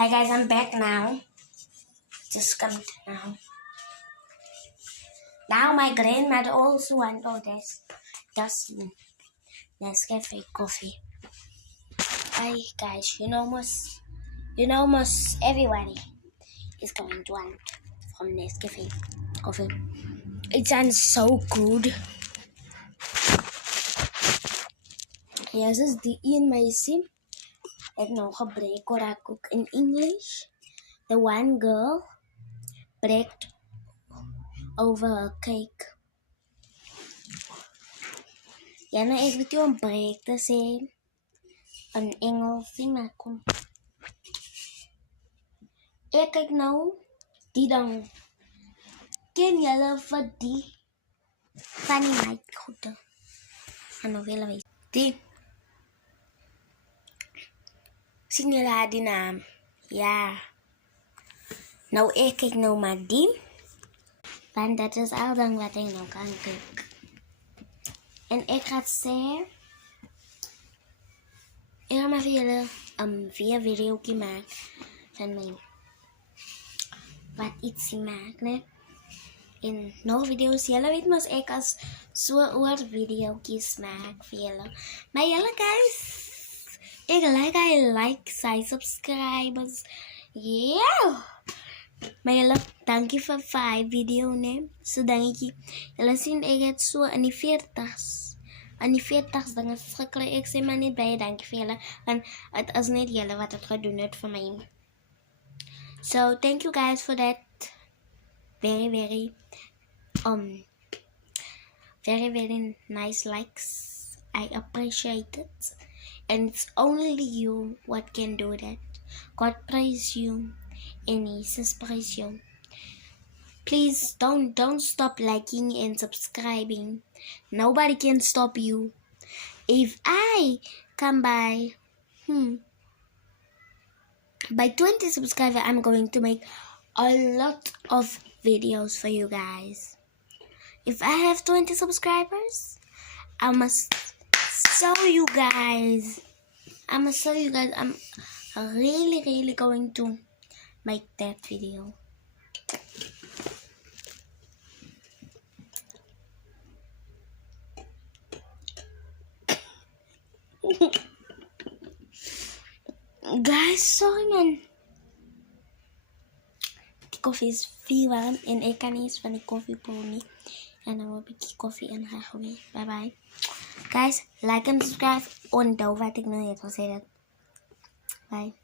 Hi guys, I'm back now. Just come now. Now my grandmother also want all this. Just Nescafe coffee. Hi guys, most everybody is going to want from Nescafe coffee. It sounds so good. Yes, is die een meisie het nou gebreek oor haar koek in English. The one girl breaked over a cake. Ja, nou ek weet jy om breek te sê in Engels, maar kom. Ek kyk nou die ding. Ken julle vir die van die night goede? En nog hele wees. Die. Sien julle haar die naam? Ja. Nou ek kyk nou maar die. Want dat is al ding wat ek nou kan kyk. En ek ga sê, ek ga maar vir julle weer videokie maak van my wat ietsie maak, ne? En nog video's, julle weet mos ek as so oor videokies maak vir julle. Maar julle guys, ek like sy subscribers. Yeah! Maar julle, dankie vir 5 video, ne? So dankie. Julle sien ek het so in die 40's. In die 40's dinge gekry. Ek sê maar net baie dankie vir julle. Want het is net julle wat het gedoen het vir my. So thank you guys for that. Very nice likes. I appreciate it. And it's only you what can do that. God praise you. And Jesus praise you. Please don't stop liking and subscribing. Nobody can stop you. If I come by 20 subscribers, I'm going to make a lot of videos for you guys. If I have 20 subscribers, I must show you guys. I'm really going to make that video. Guys, sorry man. Die koffie is veel warm en ek kan nie eens van die koffie proe nie. En dan moet ek die koffie ingegooi. Bye bye. Guys, like and subscribe. Onthou wat ek nou net gesê het. Bye.